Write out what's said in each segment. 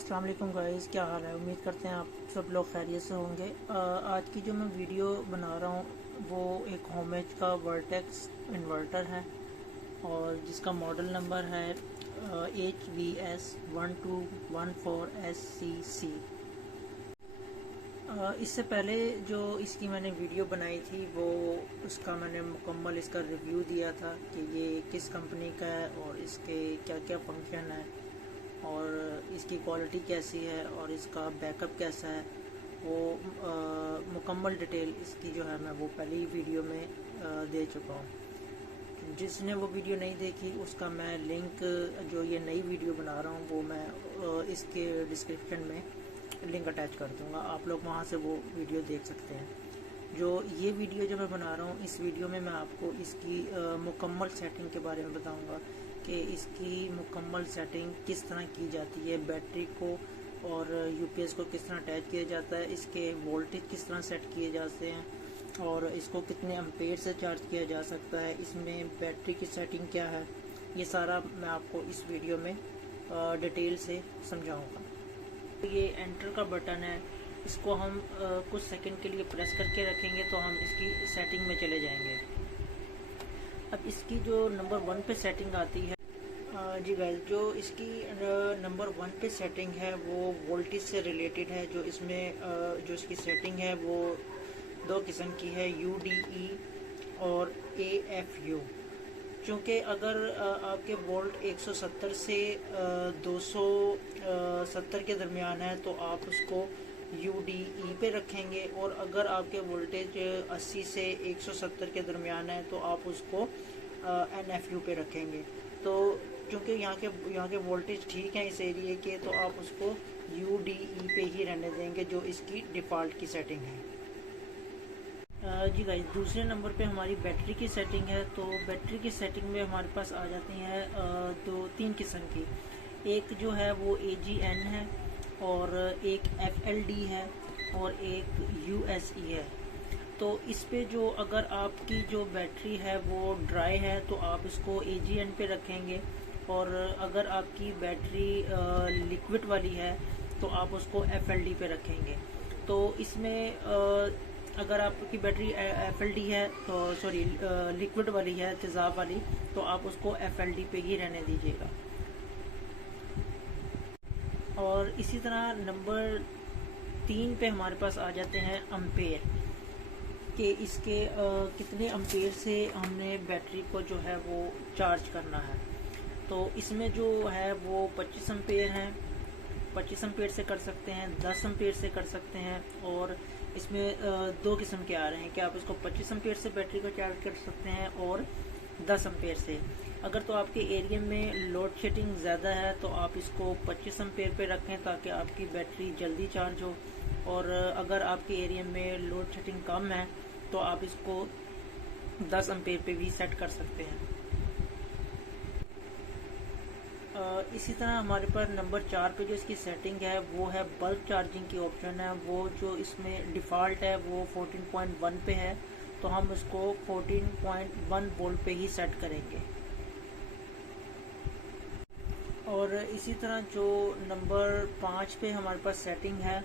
अस्सलाम वालेकुम गाइस, क्या हाल है। उम्मीद करते हैं आप सब लोग खैरियत से होंगे। आज की जो मैं वीडियो बना रहा हूँ वो एक होमेज का वर्टेक्स इन्वर्टर है और जिसका मॉडल नंबर है HVS1214SCC। इससे पहले जो इसकी मैंने वीडियो बनाई थी वो उसका मैंने मुकम्मल इसका रिव्यू दिया था कि ये किस कंपनी का है और इसके क्या क्या फंक्शन है और इसकी क्वालिटी कैसी है और इसका बैकअप कैसा है। वो मुकम्मल डिटेल इसकी जो है मैं वो पहली वीडियो में दे चुका हूँ। जिसने वो वीडियो नहीं देखी उसका मैं लिंक, जो ये नई वीडियो बना रहा हूँ वो मैं इसके डिस्क्रिप्शन में लिंक अटैच कर दूँगा, आप लोग वहाँ से वो वीडियो देख सकते हैं। जो ये वीडियो जो मैं बना रहा हूँ इस वीडियो में मैं आपको इसकी मुकम्मल सेटिंग के बारे में बताऊँगा कि इसकी मुकम्मल सेटिंग किस तरह की जाती है, बैटरी को और यूपीएस को किस तरह अटैच किया जाता है, इसके वोल्टेज किस तरह सेट किए जाते हैं और इसको कितने एम्पेयर से चार्ज किया जा सकता है, इसमें बैटरी की सेटिंग क्या है, ये सारा मैं आपको इस वीडियो में डिटेल से समझाऊंगा। ये एंटर का बटन है, इसको हम कुछ सेकंड के लिए प्रेस करके रखेंगे तो हम इसकी सेटिंग में चले जाएंगे। अब इसकी जो नंबर 1 पे सेटिंग आती है जी गाइस, जो इसकी नंबर 1 पे सेटिंग है वो वोल्टेज से रिलेटेड है। जो इसमें जो इसकी सेटिंग है वो दो किस्म की है, UDE और AFU। चूँकि अगर आपके वोल्ट 170 से 270 के दरमियान है तो आप उसको UDE पे रखेंगे और अगर आपके वोल्टेज 80 से 170 के दरमियान है तो आप उसको NFU पे रखेंगे। तो क्योंकि यहाँ के वोल्टेज ठीक हैं इस एरिए के, तो आप उसको UDE पे ही रहने देंगे जो इसकी डिफ़ॉल्ट की सेटिंग है। जी गाइस, दूसरे नंबर पे हमारी बैटरी की सेटिंग है। तो बैटरी की सेटिंग में हमारे पास आ जाती हैं तीन किस्म की। एक जो है वो AGN है और एक FLD है और एक USE है। तो इस पे जो अगर आपकी जो बैटरी है वो ड्राई है तो आप इसको AGN पे रखेंगे और अगर आपकी बैटरी लिक्विड वाली है तो आप उसको FLD पे रखेंगे। तो इसमें अगर आपकी बैटरी FLD है तो लिक्विड वाली है, तेज़ाब वाली, तो आप उसको FLD पे ही रहने दीजिएगा। और इसी तरह नंबर 3 पे हमारे पास आ जाते हैं अम्पेयर, कि इसके कितने अम्पेयर से हमने बैटरी को जो है वो चार्ज करना है। तो इसमें जो है वो 25 अम्पेयर हैं, 25 अम्पेयर से कर सकते हैं, 10 अम्पेयर से कर सकते हैं। और इसमें दो किस्म के आ रहे हैं कि आप इसको 25 अम्पेयर से बैटरी को चार्ज कर सकते हैं और 10 अम्पेयर से। अगर तो आपके एरिया में लोड शेडिंग ज़्यादा है तो आप इसको 25 अम्पेयर पे रखें ताकि आपकी बैटरी जल्दी चार्ज हो, और अगर आपके एरिया में लोड शेडिंग कम है तो आप इसको 10 अम्पेयर पे भी सेट कर सकते हैं। इसी तरह हमारे पास नंबर 4 पे जो इसकी सेटिंग है वो है बल्ब चार्जिंग की ऑप्शन है। वो जो इसमें डिफ़ॉल्ट है वो 14.1 पे है, तो हम उसको 14.1 वोल्ट पे ही सेट करेंगे। और इसी तरह जो नंबर 5 पे हमारे पास सेटिंग है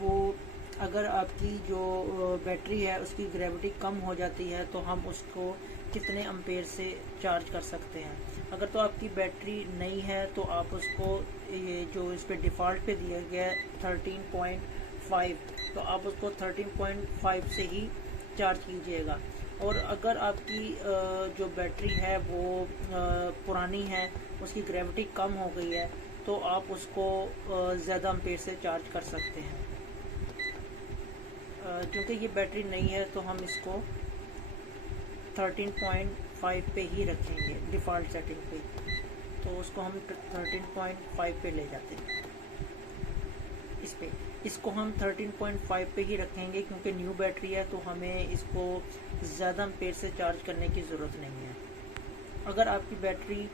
वो अगर आपकी जो बैटरी है उसकी ग्रेविटी कम हो जाती है तो हम उसको कितने एम्पेयर से चार्ज कर सकते हैं। अगर तो आपकी बैटरी नई है तो आप उसको ये जो इस पे डिफ़ॉल्ट पे दिया गया है 13.5, तो आप उसको 13.5 से ही चार्ज कीजिएगा। और अगर आपकी जो बैटरी है वो पुरानी है, उसकी ग्रेविटी कम हो गई है, तो आप उसको ज़्यादा एम्पेयर से चार्ज कर सकते हैं। क्योंकि ये बैटरी नई है तो हम इसको 13.5 पे ही रखेंगे डिफ़ॉल्ट सेटिंग पे, तो उसको हम 13.5 पे ले जाते हैं। इसको हम 13.5 पे ही रखेंगे क्योंकि न्यू बैटरी है तो हमें इसको ज़्यादा एम्पेयर से चार्ज करने की ज़रूरत नहीं है। अगर आपकी बैटरी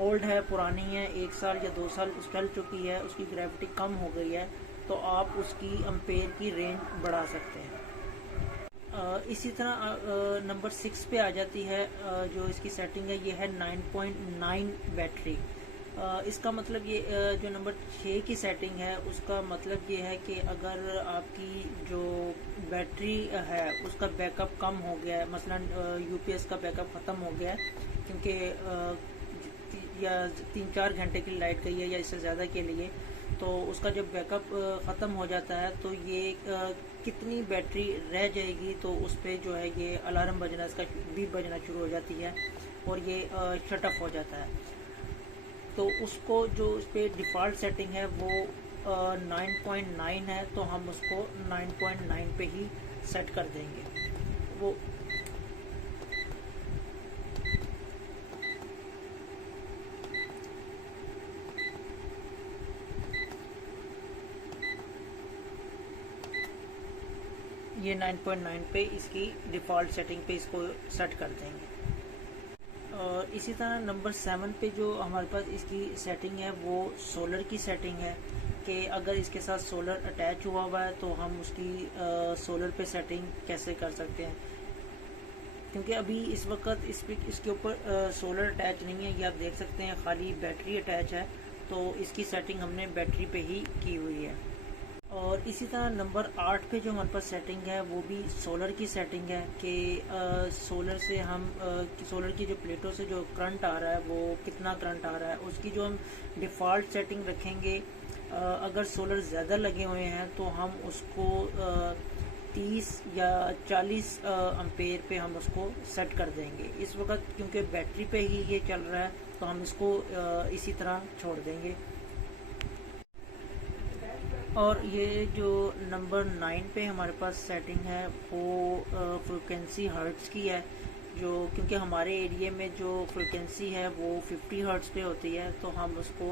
ओल्ड है, पुरानी है, 1 साल या 2 साल चल चुकी है, उसकी ग्रेविटी कम हो गई है, तो आप उसकी एम्पेयर की रेंज बढ़ा सकते हैं। इसी तरह नंबर 6 पे आ जाती है जो इसकी सेटिंग है, ये है 9.9 बैटरी। इसका मतलब ये जो नंबर 6 की सेटिंग है उसका मतलब ये है कि अगर आपकी जो बैटरी है उसका बैकअप कम हो गया है, मसलन यूपीएस का बैकअप ख़त्म हो गया है क्योंकि या 3-4 घंटे की लाइट गई है या इससे ज़्यादा के लिए, तो उसका जब बैकअप ख़त्म हो जाता है तो ये कितनी बैटरी रह जाएगी तो उस पर जो है ये अलार्म बजना, इसका बीप बजना शुरू हो जाती है और ये शट ऑफ हो जाता है। तो उसको जो उस पर डिफ़ॉल्ट सेटिंग है वो 9.9 है, तो हम उसको 9.9 पे ही सेट कर देंगे। वो ये 9.9 पे इसकी डिफ़ॉल्ट सेटिंग पे इसको सेट कर देंगे। और इसी तरह नंबर 7 पे जो हमारे पास इसकी सेटिंग है वो सोलर की सेटिंग है कि अगर इसके साथ सोलर अटैच हुआ हुआ है तो हम उसकी सोलर पे सेटिंग कैसे कर सकते हैं, क्योंकि अभी इस वक्त इसके ऊपर सोलर अटैच नहीं है, ये आप देख सकते हैं खाली बैटरी अटैच है, तो इसकी सेटिंग हमने बैटरी पे ही की हुई है। और इसी तरह नंबर 8 पे जो हमारे पास सेटिंग है वो भी सोलर की सेटिंग है कि सोलर से हम सोलर की जो प्लेटों से जो करंट आ रहा है वो कितना करंट आ रहा है उसकी जो हम डिफ़ॉल्ट सेटिंग रखेंगे। अगर सोलर ज़्यादा लगे हुए हैं तो हम उसको 30 या 40 एम्पेयर पे हम उसको सेट कर देंगे। इस वक्त क्योंकि बैटरी पे ही ये चल रहा है तो हम इसको इसी तरह छोड़ देंगे। और ये जो नंबर 9 पे हमारे पास सेटिंग है वो फ्रिक्वेंसी हर्ट्ज़ की है, जो क्योंकि हमारे एरिया में जो फ्रिक्वेंसी है वो 50 हर्ट्ज़ पे होती है तो हम उसको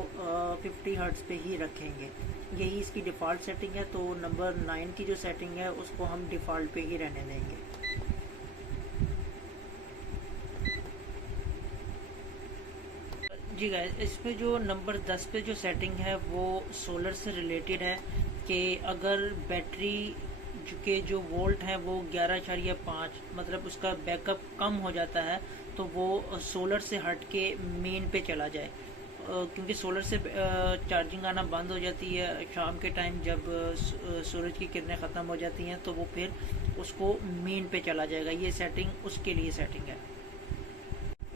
50 हर्ट्ज़ पे ही रखेंगे। यही इसकी डिफ़ॉल्ट सेटिंग है, तो नंबर 9 की जो सेटिंग है उसको हम डिफ़ॉल्ट पे ही रहने देंगे। जी गाइस, इस पे जो नंबर 10 पे जो सेटिंग है वो सोलर से रिलेटेड है कि अगर बैटरी के जो वोल्ट हैं वो 11.5 मतलब उसका बैकअप कम हो जाता है तो वो सोलर से हट के मेन पे चला जाए, क्योंकि सोलर से चार्जिंग आना बंद हो जाती है शाम के टाइम जब सूरज की किरणें ख़त्म हो जाती हैं, तो वो फिर उसको मेन पे चला जाएगा। ये सेटिंग उसके लिए सेटिंग है।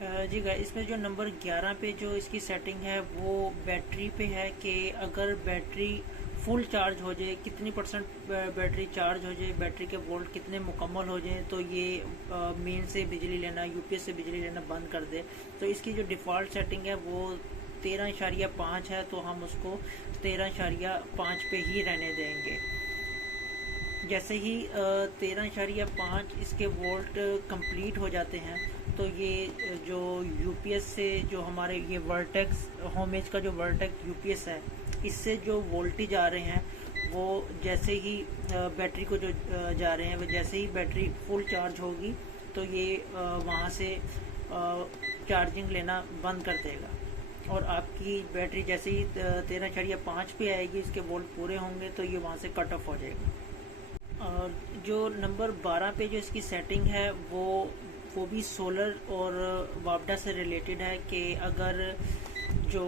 जी गाइस, इसमें जो नंबर 11 पे जो इसकी सेटिंग है वो बैटरी पे है कि अगर बैटरी फुल चार्ज हो जाए, कितनी परसेंट बैटरी चार्ज हो जाए, बैटरी के वोल्ट कितने मुकम्मल हो जाए तो ये मेन से बिजली लेना, यूपीएस से बिजली लेना बंद कर दे। तो इसकी जो डिफ़ॉल्ट सेटिंग है वो 13.5 है, तो हम उसको 13.5 पे ही रहने देंगे। जैसे ही 13.5 इसके वोल्ट कंप्लीट हो जाते हैं तो ये जो यूपीएस से जो हमारे ये वर्टेक्स होमेज का जो वर्टेक्स यूपीएस है इससे जो वोल्टेज आ रहे हैं वो जैसे ही बैटरी को जो जा रहे हैं वो जैसे ही बैटरी फुल चार्ज होगी तो ये वहाँ से चार्जिंग लेना बंद कर देगा और आपकी बैटरी जैसे ही 13.5 पे आएगी, इसके वोल्ट पूरे होंगे तो ये वहाँ से कट ऑफ हो जाएगा। और जो नंबर 12 पे जो इसकी सेटिंग है वो भी सोलर और वापडा से रिलेटेड है कि अगर जो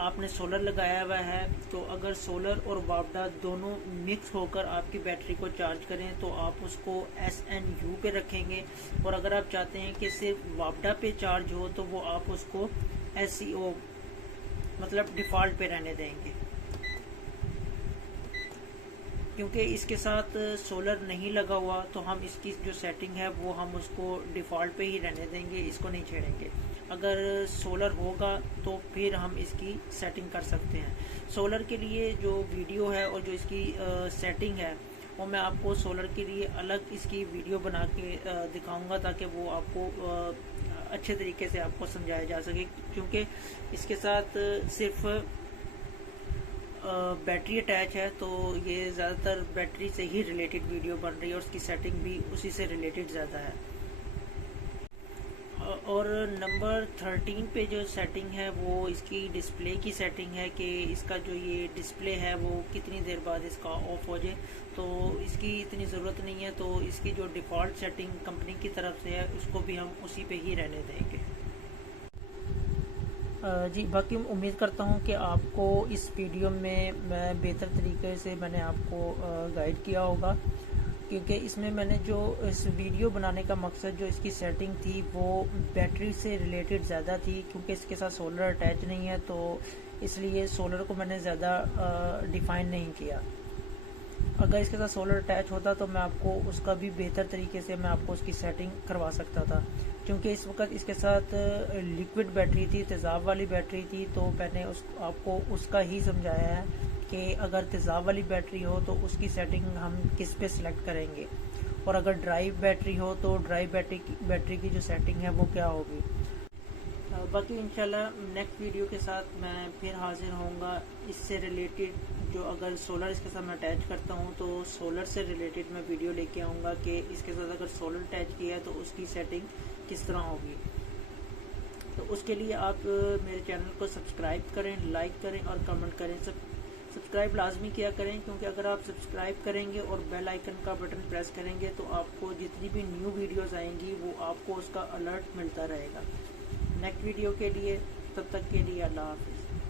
आपने सोलर लगाया हुआ है तो अगर सोलर और वापडा दोनों मिक्स होकर आपकी बैटरी को चार्ज करें तो आप उसको SNU पे रखेंगे, और अगर आप चाहते हैं कि सिर्फ वापडा पे चार्ज हो तो वो आप उसको SCO मतलब डिफ़ॉल्ट पे रहने देंगे। क्योंकि इसके साथ सोलर नहीं लगा हुआ तो हम इसकी जो सेटिंग है वो हम उसको डिफ़ॉल्ट पे ही रहने देंगे, इसको नहीं छेड़ेंगे। अगर सोलर होगा तो फिर हम इसकी सेटिंग कर सकते हैं। सोलर के लिए जो वीडियो है और जो इसकी सेटिंग है वो मैं आपको सोलर के लिए अलग इसकी वीडियो बना के दिखाऊंगा ताकि वो आपको अच्छे तरीके से आपको समझाया जा सके, क्योंकि इसके साथ सिर्फ बैटरी अटैच है तो ये ज़्यादातर बैटरी से ही रिलेटेड वीडियो बन रही है और उसकी सेटिंग भी उसी से रिलेटेड ज़्यादा है। और नंबर 13 पे जो सेटिंग है वो इसकी डिस्प्ले की सेटिंग है कि इसका जो ये डिस्प्ले है वो कितनी देर बाद इसका ऑफ हो जाए, तो इसकी इतनी ज़रूरत नहीं है, तो इसकी जो डिफ़ॉल्ट सेटिंग कंपनी की तरफ से है उसको भी हम उसी पे ही रहने देंगे। जी, बाकी उम्मीद करता हूँ कि आपको इस वीडियो में मैं बेहतर तरीके से मैंने आपको गाइड किया होगा, क्योंकि इसमें मैंने जो इस वीडियो बनाने का मकसद जो इसकी सेटिंग थी वो बैटरी से रिलेटेड ज़्यादा थी, क्योंकि इसके साथ सोलर अटैच नहीं है, तो इसलिए सोलर को मैंने ज़्यादा डिफ़ाइन नहीं किया। अगर इसके साथ सोलर अटैच होता तो मैं आपको उसका भी बेहतर तरीके से मैं आपको उसकी सेटिंग करवा सकता था, क्योंकि इस वक्त इसके साथ लिक्विड बैटरी थी, तेज़ाब वाली बैटरी थी, तो मैंने आपको उसका ही समझाया है कि अगर तेज़ाब वाली बैटरी हो तो उसकी सेटिंग हम किस पे सिलेक्ट करेंगे, और अगर ड्राई बैटरी हो तो ड्राई बैटरी की जो सेटिंग है वो क्या होगी। बाकी इंशाल्लाह नेक्स्ट वीडियो के साथ मैं फिर हाजिर होऊंगा इससे रिलेटेड, जो अगर सोलर इसके साथ मैं अटैच करता हूँ तो सोलर से रिलेटेड मैं वीडियो लेके आऊँगा कि इसके साथ अगर सोलर अटैच किया है तो उसकी सेटिंग किस तरह होगी। तो उसके लिए आप मेरे चैनल को सब्सक्राइब करें, लाइक करें और कमेंट करें। सब्सक्राइब लाजमी किया करें, क्योंकि अगर आप सब्सक्राइब करेंगे और बेल आइकन का बटन प्रेस करेंगे तो आपको जितनी भी न्यू वीडियोस आएंगी वो आपको उसका अलर्ट मिलता रहेगा। नेक्स्ट वीडियो के लिए, तब तक के लिए अल्लाह हाफिज़।